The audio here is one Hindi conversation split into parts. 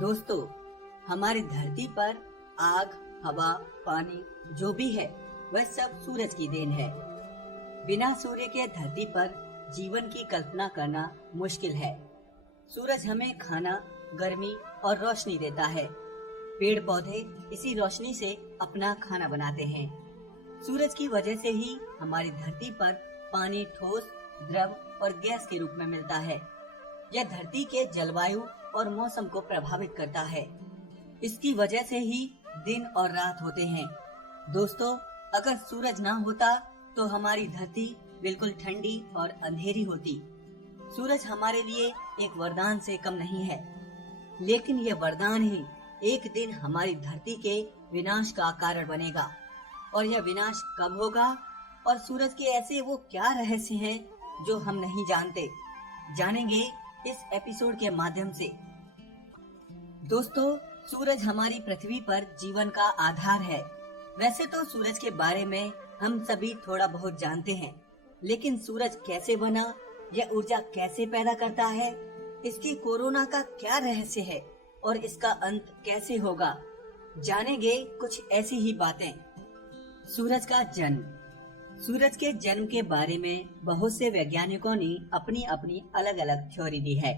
दोस्तों, हमारी धरती पर आग, हवा, पानी जो भी है वह सब सूरज की देन है। बिना सूर्य के धरती पर जीवन की कल्पना करना मुश्किल है। सूरज हमें खाना, गर्मी और रोशनी देता है। पेड़ पौधे इसी रोशनी से अपना खाना बनाते हैं। सूरज की वजह से ही हमारी धरती पर पानी ठोस, द्रव और गैस के रूप में मिलता है। यह धरती के जलवायु और मौसम को प्रभावित करता है। इसकी वजह से ही दिन और रात होते हैं। दोस्तों, अगर सूरज ना होता तो हमारी धरती बिल्कुल ठंडी और अंधेरी होती। सूरज हमारे लिए एक वरदान से कम नहीं है, लेकिन यह वरदान ही एक दिन हमारी धरती के विनाश का कारण बनेगा। और यह विनाश कब होगा और सूरज के ऐसे वो क्या रहस्य हैं जो हम नहीं जानते, जानेंगे इस एपिसोड के माध्यम से। दोस्तों, सूरज हमारी पृथ्वी पर जीवन का आधार है। वैसे तो सूरज के बारे में हम सभी थोड़ा बहुत जानते हैं, लेकिन सूरज कैसे बना, यह ऊर्जा कैसे पैदा करता है, इसकी कोरोना का क्या रहस्य है और इसका अंत कैसे होगा, जानेंगे कुछ ऐसी ही बातें। सूरज का जन्म। सूरज के जन्म के बारे में बहुत से वैज्ञानिकों ने अपनी अपनी अलग अलग थ्योरी दी है,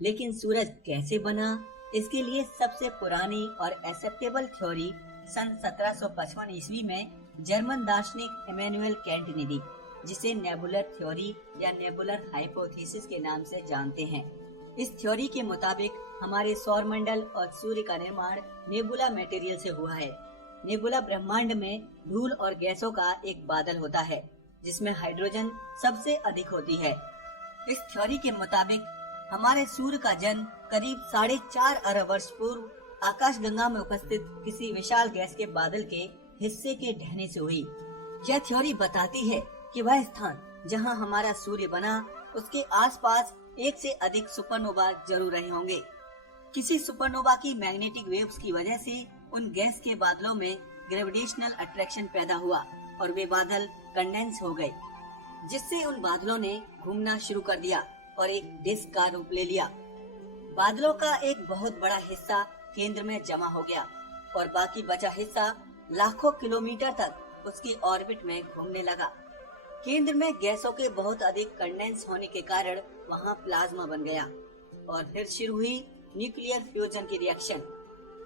लेकिन सूरज कैसे बना, इसके लिए सबसे पुरानी और एक्सेप्टेबल थ्योरी सन 1755 ईस्वी में जर्मन दार्शनिक इमैनुएल कैंट ने दी, जिसे नेबुलर थ्योरी या नेबुलर हाइपोथेसिस के नाम से जानते हैं। इस थ्योरी के मुताबिक हमारे सौर मंडल और सूर्य का निर्माण नेबुला मटेरियल से हुआ है। नेबुला ब्रह्मांड में धूल और गैसों का एक बादल होता है, जिसमें हाइड्रोजन सबसे अधिक होती है। इस थ्योरी के मुताबिक हमारे सूर्य का जन्म करीब 4.5 अरब वर्ष पूर्व आकाशगंगा में उपस्थित किसी विशाल गैस के बादल के हिस्से के ढहने से हुई। यह थ्योरी बताती है कि वह स्थान जहां हमारा सूर्य बना, उसके आसपास एक से अधिक सुपरनोवा जरूर रहे होंगे। किसी सुपरनोवा की मैग्नेटिक वेव्स की वजह से उन गैस के बादलों में ग्रेविटेशनल अट्रैक्शन पैदा हुआ और वे बादल कंडेंस हो गए, जिससे उन बादलों ने घूमना शुरू कर दिया और एक डिस्क का रूप ले लिया। बादलों का एक बहुत बड़ा हिस्सा केंद्र में जमा हो गया और बाकी बचा हिस्सा लाखों किलोमीटर तक उसकी ऑर्बिट में घूमने लगा। केंद्र में गैसों के बहुत अधिक कंडेंस होने के कारण वहाँ प्लाज्मा बन गया और फिर शुरू हुई न्यूक्लियर फ्यूजन की रिएक्शन,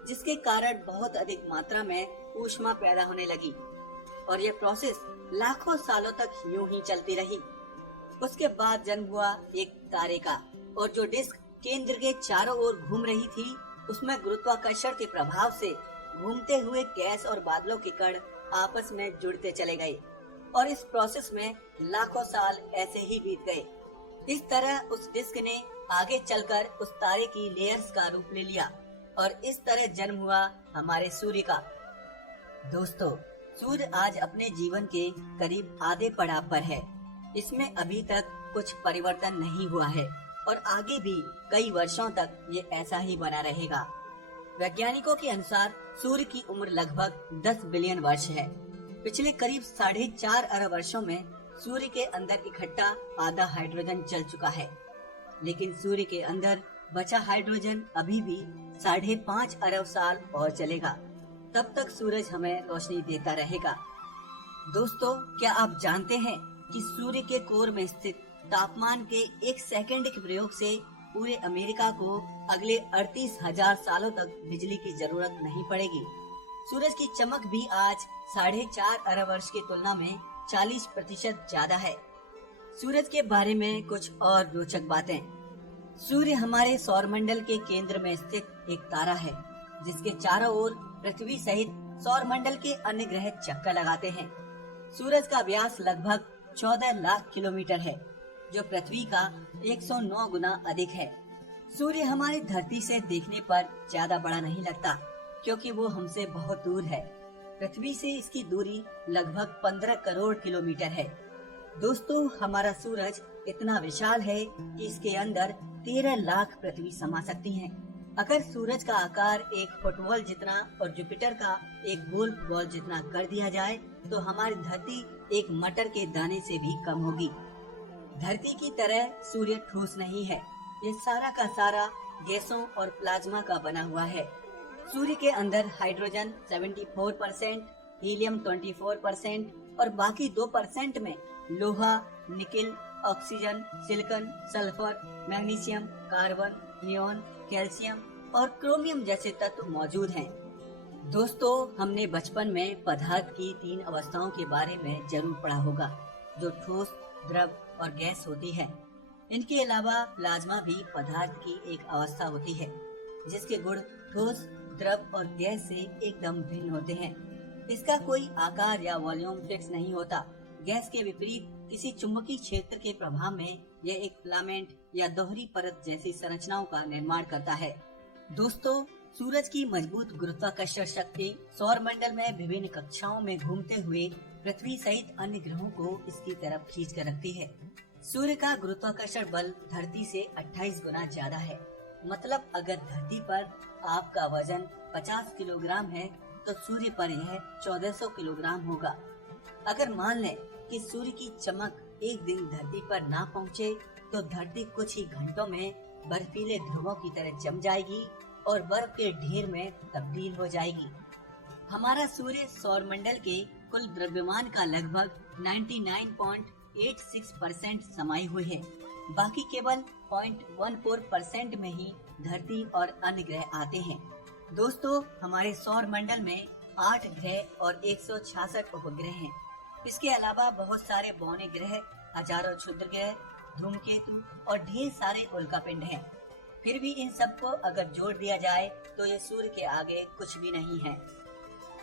जिसके कारण बहुत अधिक मात्रा में ऊष्मा पैदा होने लगी और यह प्रोसेस लाखों सालों तक यूं ही चलती रही। उसके बाद जन्म हुआ एक तारे का, और जो डिस्क केंद्र के चारों ओर घूम रही थी, उसमें गुरुत्वाकर्षण के प्रभाव से घूमते हुए गैस और बादलों के कण आपस में जुड़ते चले गए और इस प्रोसेस में लाखों साल ऐसे ही बीत गए। इस तरह उस डिस्क ने आगे चलकर उस तारे की लेयर्स का रूप ले लिया और इस तरह जन्म हुआ हमारे सूर्य का। दोस्तों, सूर्य आज अपने जीवन के करीब आधे पड़ाव पर है। इसमें अभी तक कुछ परिवर्तन नहीं हुआ है और आगे भी कई वर्षों तक ये ऐसा ही बना रहेगा। वैज्ञानिकों के अनुसार सूर्य की उम्र लगभग 10 बिलियन वर्ष है। पिछले करीब 4.5 अरब वर्षों में सूर्य के अंदर इकट्ठा आधा हाइड्रोजन जल चुका है, लेकिन सूर्य के अंदर बचा हाइड्रोजन अभी भी 5.5 अरब साल और चलेगा। तब तक सूरज हमें रोशनी देता रहेगा। दोस्तों, क्या आप जानते हैं कि सूर्य के कोर में स्थित तापमान के 1 सेकंड के प्रयोग से पूरे अमेरिका को अगले 38,000 सालों तक बिजली की जरूरत नहीं पड़ेगी। सूरज की चमक भी आज 4.5 अरब वर्ष की तुलना में 40% ज्यादा है। सूरज के बारे में कुछ और रोचक बातें। सूर्य हमारे सौर मंडल के केंद्र में स्थित एक तारा है, जिसके चारों ओर पृथ्वी सहित सौर मंडल के अन्य ग्रह चक्कर लगाते हैं। सूरज का व्यास लगभग 14 लाख किलोमीटर है, जो पृथ्वी का 109 गुना अधिक है। सूर्य हमारी धरती से देखने पर ज्यादा बड़ा नहीं लगता, क्योंकि वो हमसे बहुत दूर है। पृथ्वी से इसकी दूरी लगभग 15 करोड़ किलोमीटर है। दोस्तों, हमारा सूरज इतना विशाल है कि इसके अंदर 13 लाख पृथ्वी समा सकती हैं। अगर सूरज का आकार एक फुटबॉल जितना और जुपिटर का एक गोल्फ बॉल जितना कर दिया जाए, तो हमारी धरती एक मटर के दाने से भी कम होगी। धरती की तरह सूर्य ठोस नहीं है, ये सारा का सारा गैसों और प्लाज्मा का बना हुआ है। सूर्य के अंदर हाइड्रोजन 74%, हीलियम 24% और बाकी 2% में लोहा, nickel, oxygen, silicon, sulphur, magnesium, carbon, neon, calcium और क्रोमियम जैसे तत्व मौजूद हैं। दोस्तों, हमने बचपन में पदार्थ की 3 अवस्थाओं के बारे में जरूर पढ़ा होगा, जो ठोस, द्रव और गैस होती है। इनके अलावा प्लाज्मा भी पदार्थ की एक अवस्था होती है, जिसके गुण ठोस, द्रव और गैस से एकदम भिन्न होते हैं। इसका कोई आकार या वॉल्यूम फिक्स नहीं होता। गैस के विपरीत किसी चुंबकीय क्षेत्र के प्रभाव में यह एक फिलामेंट या दोहरी परत जैसी संरचनाओं का निर्माण करता है। दोस्तों, सूरज की मजबूत गुरुत्वाकर्षण शक्ति सौर मंडल में विभिन्न कक्षाओं में घूमते हुए पृथ्वी सहित अन्य ग्रहों को इसकी तरफ खींच कर रखती है। सूर्य का गुरुत्वाकर्षण बल धरती से 28 गुना ज्यादा है। मतलब अगर धरती पर आपका वजन 50 किलोग्राम है तो सूर्य पर यह 1400 किलोग्राम होगा। अगर मान लें कि सूर्य की चमक एक दिन धरती पर ना पहुँचे तो धरती कुछ ही घंटों में बर्फीले ध्रुवों की तरह जम जाएगी और बर्फ के ढेर में तब्दील हो जाएगी। हमारा सूर्य सौर मंडल के कुल द्रव्यमान का लगभग 99.86% समाये हुए है। बाकी केवल 0.14% में ही धरती और अन्य ग्रह आते हैं। दोस्तों, हमारे सौर मंडल में 8 ग्रह और 166 उपग्रह हैं। इसके अलावा बहुत सारे बौने ग्रह, हजारों क्षुद्र ग्रह, धूमकेतु और ढेर सारे उल्कापिंड हैं। फिर भी इन सबको अगर जोड़ दिया जाए तो ये सूर्य के आगे कुछ भी नहीं है।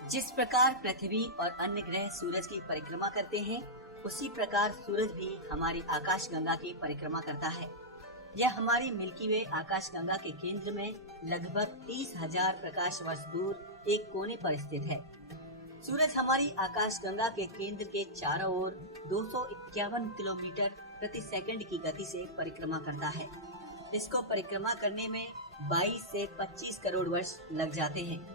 जिस प्रकार पृथ्वी और अन्य ग्रह सूरज की परिक्रमा करते हैं, उसी प्रकार सूरज भी हमारी आकाशगंगा की परिक्रमा करता है। यह हमारी मिल्की वे आकाशगंगा के केंद्र में लगभग 30,000 प्रकाश वर्ष दूर एक कोने पर स्थित है। सूरज हमारी आकाशगंगा के केंद्र के चारों ओर 251 किलोमीटर प्रति सेकंड की गति से परिक्रमा करता है। इसको परिक्रमा करने में 22 से 25 करोड़ वर्ष लग जाते हैं।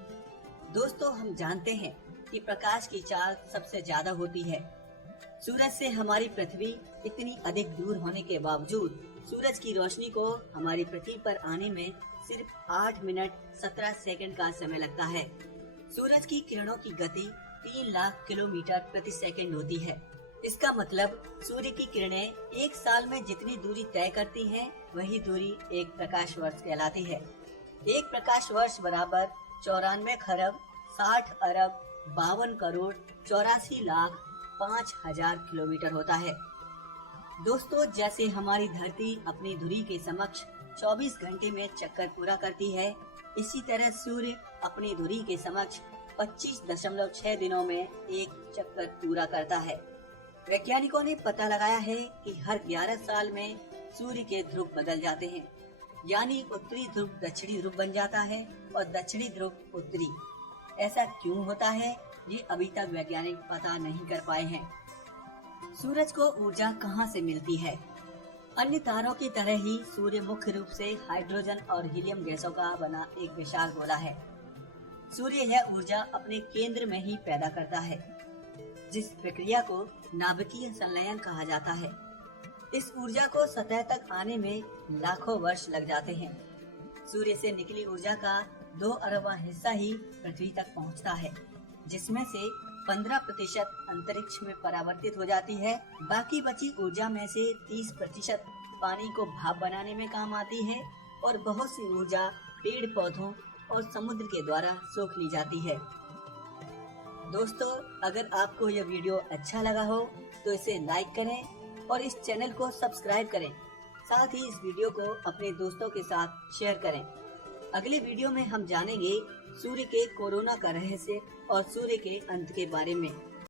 दोस्तों, हम जानते हैं कि प्रकाश की चाल सबसे ज्यादा होती है। सूरज से हमारी पृथ्वी इतनी अधिक दूर होने के बावजूद सूरज की रोशनी को हमारी पृथ्वी पर आने में सिर्फ 8 मिनट 17 सेकंड का समय लगता है। सूरज की किरणों की गति 3 लाख किलोमीटर प्रति सेकंड होती है। इसका मतलब सूर्य की किरणें एक साल में जितनी दूरी तय करती हैं, वही दूरी एक प्रकाश वर्ष कहलाती है। एक प्रकाश वर्ष बराबर 94 खरब 60 अरब 52 करोड़ 84 लाख 5000 किलोमीटर होता है। दोस्तों, जैसे हमारी धरती अपनी धुरी के समक्ष 24 घंटे में चक्कर पूरा करती है, इसी तरह सूर्य अपनी धुरी के समक्ष 25.6 दिनों में एक चक्कर पूरा करता है। वैज्ञानिकों ने पता लगाया है कि हर 11 साल में सूर्य के ध्रुव बदल जाते हैं, यानी उत्तरी ध्रुव दक्षिणी ध्रुव बन जाता है और दक्षिणी ध्रुव उत्तरी। ऐसा क्यों होता है, ये अभी तक वैज्ञानिक पता नहीं कर पाए हैं। सूरज को ऊर्जा कहाँ से मिलती है? अन्य तारों की तरह ही सूर्य मुख्य रूप से हाइड्रोजन और हीलियम गैसों का बना एक विशाल गोला है। सूर्य यह ऊर्जा अपने केंद्र में ही पैदा करता है, जिस प्रक्रिया को नाभिकीय संलयन कहा जाता है। इस ऊर्जा को सतह तक आने में लाखों वर्ष लग जाते हैं। सूर्य से निकली ऊर्जा का 2 अरबवां हिस्सा ही पृथ्वी तक पहुंचता है, जिसमें से 15% अंतरिक्ष में परावर्तित हो जाती है। बाकी बची ऊर्जा में से 30% पानी को भाप बनाने में काम आती है और बहुत सी ऊर्जा पेड़ पौधों और समुद्र के द्वारा सोख ली जाती है। दोस्तों, अगर आपको यह वीडियो अच्छा लगा हो तो इसे लाइक करें और इस चैनल को सब्सक्राइब करें। साथ ही इस वीडियो को अपने दोस्तों के साथ शेयर करें। अगले वीडियो में हम जानेंगे सूर्य के कोरोना का रहस्य और सूर्य के अंत के बारे में।